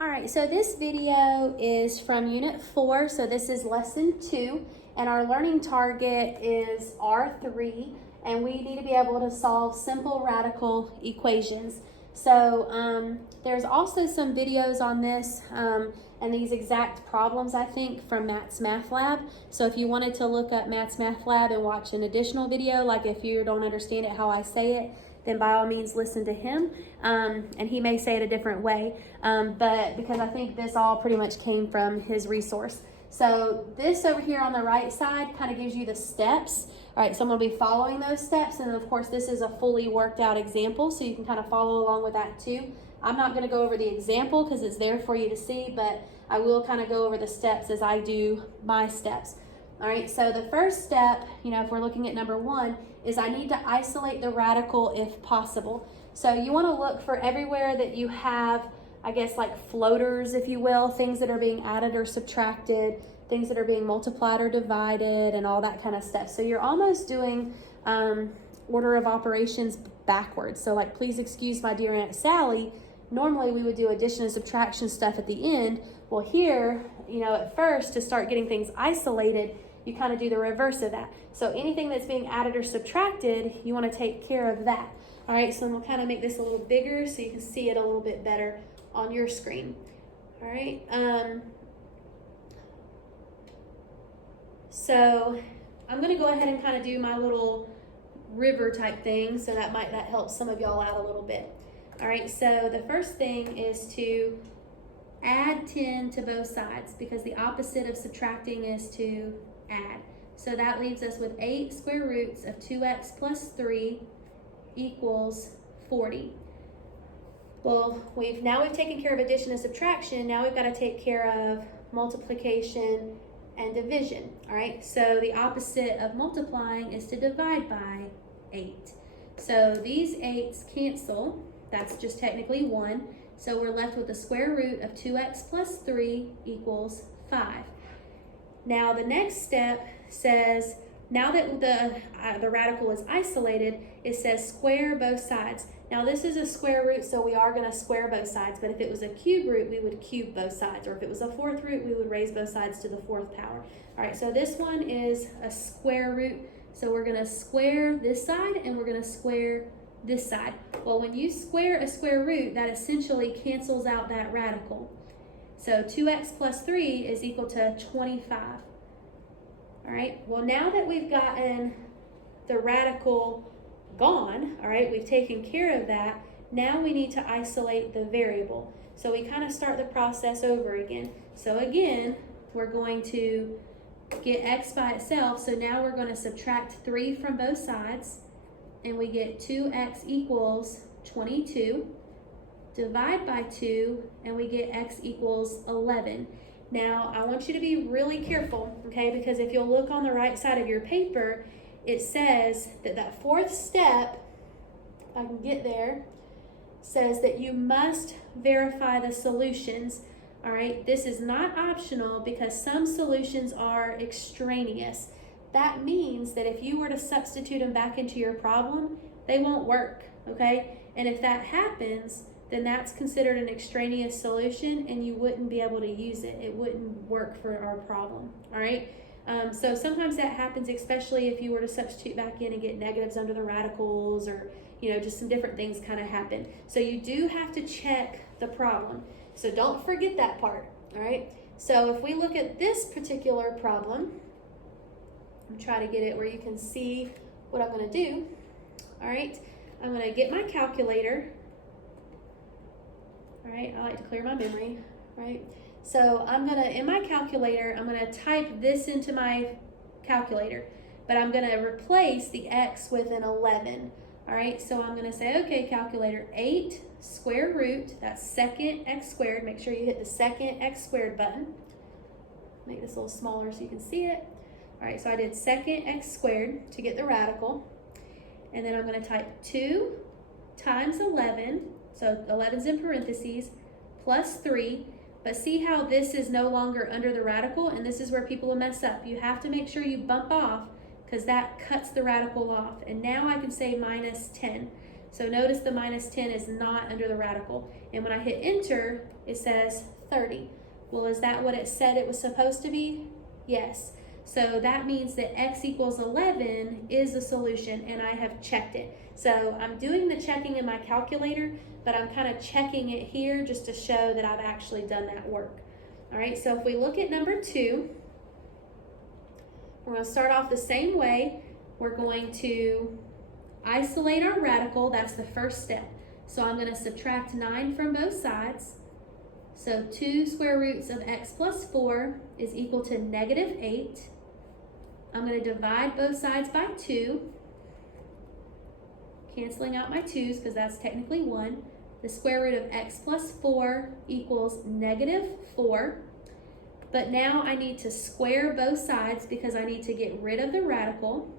All right, so this video is from Unit 4, so this is Lesson 2, and our learning target is R3, and we need to be able to solve simple radical equations. So there's also some videos on this and these exact problems, I think, from Matt's Math Lab. So if you wanted to look up Matt's Math Lab and watch an additional video, like if you don't understand it how I say it, then by all means listen to him, and he may say it a different way, but because I think this all pretty much came from his resource. So this over here on the right side kind of gives you the steps. All right, so I'm going to be following those steps, and of course this is a fully worked out example, so you can kind of follow along with that too. I'm not going to go over the example because it's there for you to see, but I will kind of go over the steps as I do my steps. All right, so the first step, if we're looking at number 1, is I need to isolate the radical if possible. So you want to look for everywhere that you have, I guess, like floaters, if you will, things that are being added or subtracted, things that are being multiplied or divided, and all that kind of stuff. So you're almost doing order of operations backwards. So like, please excuse my dear Aunt Sally. Normally we would do addition and subtraction stuff at the end. Well, here, at first, to start getting things isolated, you kind of do the reverse of that. So anything that's being added or subtracted, you want to take care of that. All right, so we'll kind of make this a little bigger so you can see it a little bit better on your screen. All right, so I'm going to go ahead and kind of do my little river type thing, so that helps some of y'all out a little bit. All right, so the first thing is to add 10 to both sides, because the opposite of subtracting is to add. So that leaves us with 8 square roots of 2x plus 3 equals 40. Well, we've taken care of addition and subtraction. Now we've got to take care of multiplication and division. All right, so the opposite of multiplying is to divide by 8. So these 8's cancel. That's just technically 1. So we're left with the square root of 2x plus 3 equals 5. Now the next step says, now that the radical is isolated, it says square both sides. Now this is a square root, so we are going to square both sides, but if it was a cube root, we would cube both sides, or if it was a fourth root, we would raise both sides to the 4th power. All right, so this one is a square root, so we're going to square this side and we're going to square this side. Well, when you square a square root, that essentially cancels out that radical. So 2x plus 3 is equal to 25. All right, well, now that we've gotten the radical gone, all right, we've taken care of that, now we need to isolate the variable. So we kind of start the process over again. So again, we're going to get x by itself, so now we're going to subtract 3 from both sides, and we get 2x equals 22. Divide by 2, and we get x equals 11. Now, I want you to be really careful, okay, because if you'll look on the right side of your paper, it says that 4th step, if I can get there, says that you must verify the solutions. All right, this is not optional because some solutions are extraneous. That means that if you were to substitute them back into your problem, they won't work, okay? And if that happens, then that's considered an extraneous solution and you wouldn't be able to use it. It wouldn't work for our problem, all right? So sometimes that happens, especially if you were to substitute back in and get negatives under the radicals, or, just some different things kind of happen. So you do have to check the problem. So don't forget that part, all right? So if we look at this particular problem, I'm trying to get it where you can see what I'm going to do. All right, I'm going to get my calculator. All right, I like to clear my memory, right? So in my calculator, I'm going to type this into my calculator, but I'm going to replace the x with an 11. All right, so I'm going to say, okay, calculator, 8 square root, that's second x squared. Make sure you hit the second x squared button. Make this a little smaller so you can see it. All right, so I did second x squared to get the radical. And then I'm going to type 2 times 11, so 11's in parentheses, plus 3. But see how this is no longer under the radical, and this is where people will mess up. You have to make sure you bump off, because that cuts the radical off. And now I can say minus 10. So notice the minus 10 is not under the radical. And when I hit enter, it says 30. Well, is that what it said it was supposed to be? Yes. So that means that x equals 11 is the solution, and I have checked it. So I'm doing the checking in my calculator, but I'm kind of checking it here just to show that I've actually done that work. All right, so if we look at number 2, we're going to start off the same way. We're going to isolate our radical. That's the first step. So I'm going to subtract 9 from both sides. So 2 square roots of x plus 4 is equal to negative 8. I'm going to divide both sides by 2, canceling out my 2's because that's technically 1. The square root of x plus 4 equals negative 4. But now I need to square both sides because I need to get rid of the radical,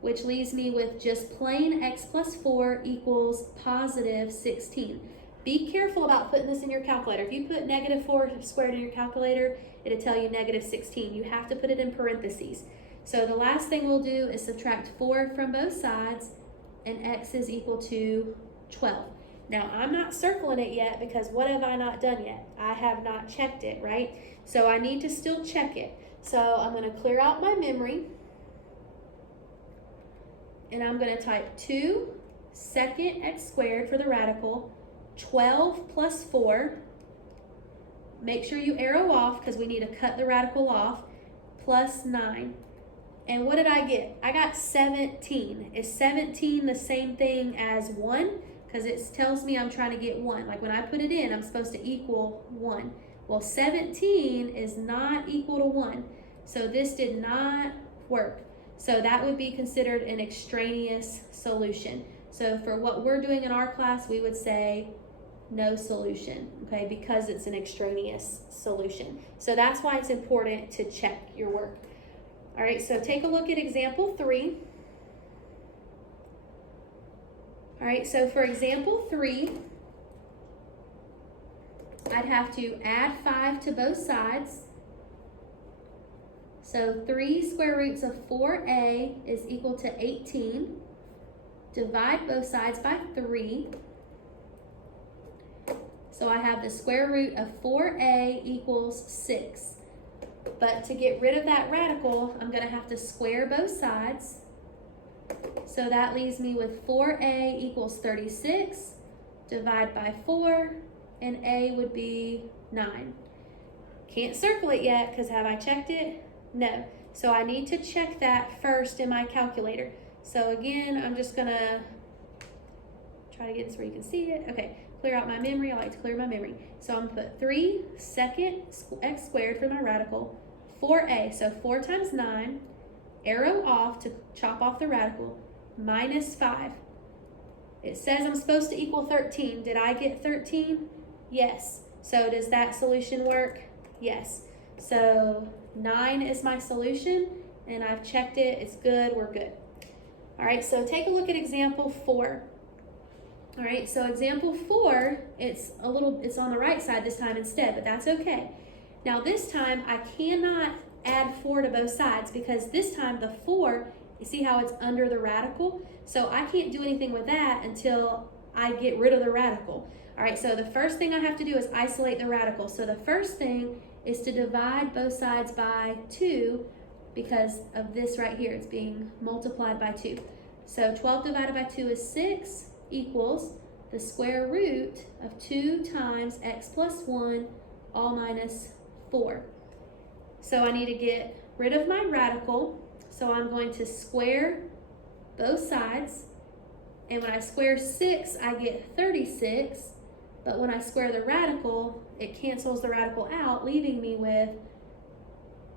which leaves me with just plain x plus 4 equals positive 16. Be careful about putting this in your calculator. If you put negative 4 squared in your calculator, it'll tell you negative 16. You have to put it in parentheses. So the last thing we'll do is subtract 4 from both sides, and x is equal to 12. Now, I'm not circling it yet because what have I not done yet? I have not checked it, right? So I need to still check it. So I'm going to clear out my memory, and I'm going to type 2 second x squared for the radical, 12 plus 4. Make sure you arrow off because we need to cut the radical off, plus 9. And what did I get? I got 17. Is 17 the same thing as 1? Because it tells me I'm trying to get 1. Like when I put it in, I'm supposed to equal 1. Well, 17 is not equal to 1. So this did not work. So that would be considered an extraneous solution. So for what we're doing in our class, we would say no solution, okay, because it's an extraneous solution. So that's why it's important to check your work. All right, so take a look at example 3. All right, so for example 3, I'd have to add 5 to both sides. So 3 square roots of 4a is equal to 18. Divide both sides by 3. So I have the square root of 4a equals 6. But to get rid of that radical, I'm going to have to square both sides. So that leaves me with 4a equals 36. Divide by 4, and a would be 9. Can't circle it yet because have I checked it? No. So I need to check that first in my calculator. So again, I'm just going to try to get this where you can see it. Okay. Clear out my memory. I like to clear my memory. So I'm going to put 3 second x squared for my radical, 4a, so 4 times 9, arrow off to chop off the radical, minus 5. It says I'm supposed to equal 13. Did I get 13? Yes. So does that solution work? Yes. So 9 is my solution, and I've checked it. It's good. We're good. All right, so take a look at example 4. All right, so example 4, it's on the right side this time instead, but that's okay. Now this time I cannot add 4 to both sides because this time the 4, you see how it's under the radical? So I can't do anything with that until I get rid of the radical. All right, so the first thing I have to do is isolate the radical. So the first thing is to divide both sides by 2 because of this right here. It's being multiplied by 2. So 12 divided by 2 is 6. Equals the square root of 2 times x plus 1 all minus 4. So I need to get rid of my radical. So I'm going to square both sides. And when I square 6, I get 36. But when I square the radical, it cancels the radical out, leaving me with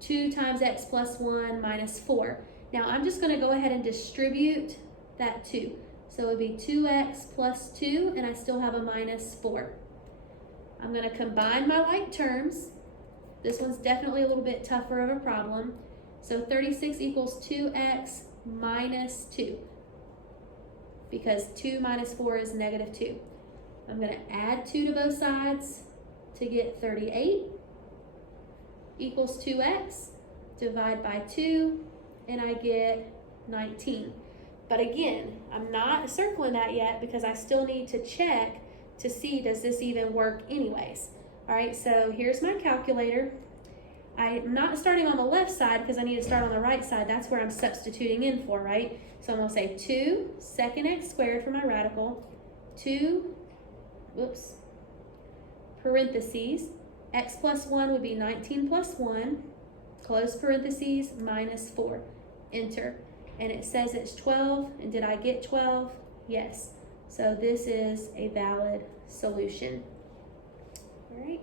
2 times x plus 1 minus 4. Now I'm just going to go ahead and distribute that 2. So it would be 2x plus 2, and I still have a minus 4. I'm going to combine my like terms. This one's definitely a little bit tougher of a problem. So 36 equals 2x minus 2, because 2 minus 4 is negative 2. I'm going to add 2 to both sides to get 38 equals 2x. Divide by 2, and I get 19. But again, I'm not circling that yet because I still need to check to see, does this even work anyways? All right, so here's my calculator. I'm not starting on the left side because I need to start on the right side. That's where I'm substituting in for, right? So I'm gonna say 2 second x squared for my radical, 2, parentheses, x plus 1 would be 19 plus 1, close parentheses, minus 4, enter. And it says it's 12, and did I get 12? Yes. So this is a valid solution. All right.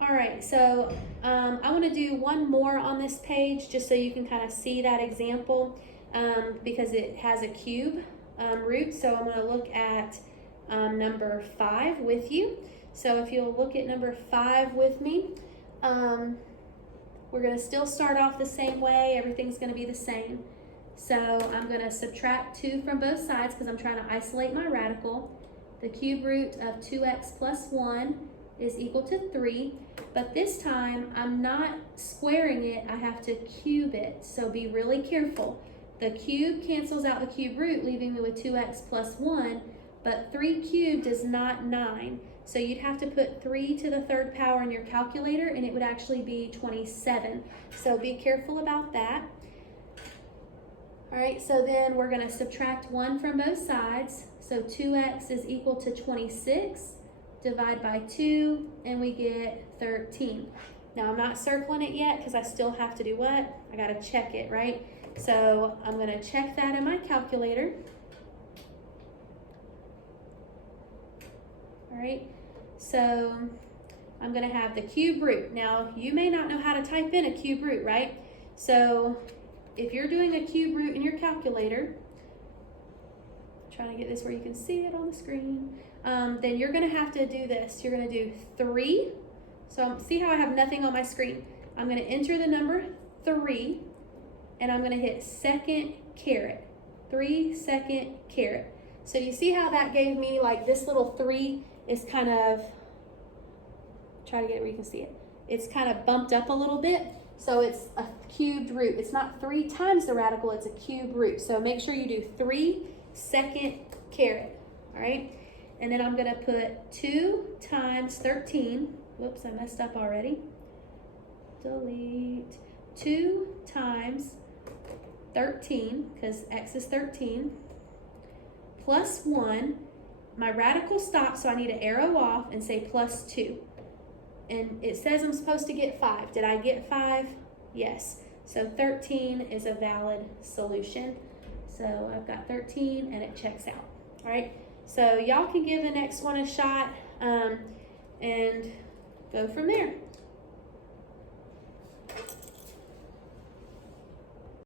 All right, so I want to do one more on this page just so you can kind of see that example because it has a cube root. So I'm going to look at number 5 with you. So if you'll look at number 5 with me, we're going to still start off the same way. Everything's going to be the same. So I'm going to subtract 2 from both sides because I'm trying to isolate my radical. The cube root of 2x plus 1 is equal to 3, but this time I'm not squaring it, I have to cube it, so be really careful. The cube cancels out the cube root, leaving me with 2x plus 1, but 3 cubed is not 9, so you'd have to put 3 to the 3rd power in your calculator, and it would actually be 27, so be careful about that. All right, so then we're going to subtract 1 from both sides, so 2x is equal to 26. Divide by 2, and we get 13. Now I'm not circling it yet because I still have to do what? I gotta check it, right? So I'm gonna check that in my calculator. All right, so I'm gonna have the cube root. Now you may not know how to type in a cube root, right? So if you're doing a cube root in your calculator, trying to get this where you can see it on the screen, then you're going to have to do this. You're going to do 3. So see how I have nothing on my screen? I'm going to enter the number 3, and I'm going to hit second caret. 3 second caret. So you see how that gave me like this little 3 is kind of, try to get it where you can see it. It's kind of bumped up a little bit. So it's a cubed root. It's not 3 times the radical, it's a cube root. So make sure you do 3 second caret, all right? And then I'm gonna put 2 times 13. Whoops, I messed up already. Delete. 2 times 13, because x is 13, plus 1. My radical stops, so I need to arrow off and say plus 2. And it says I'm supposed to get 5. Did I get 5? Yes. So 13 is a valid solution. So I've got 13 and it checks out. All right. So y'all can give the next one a shot and go from there.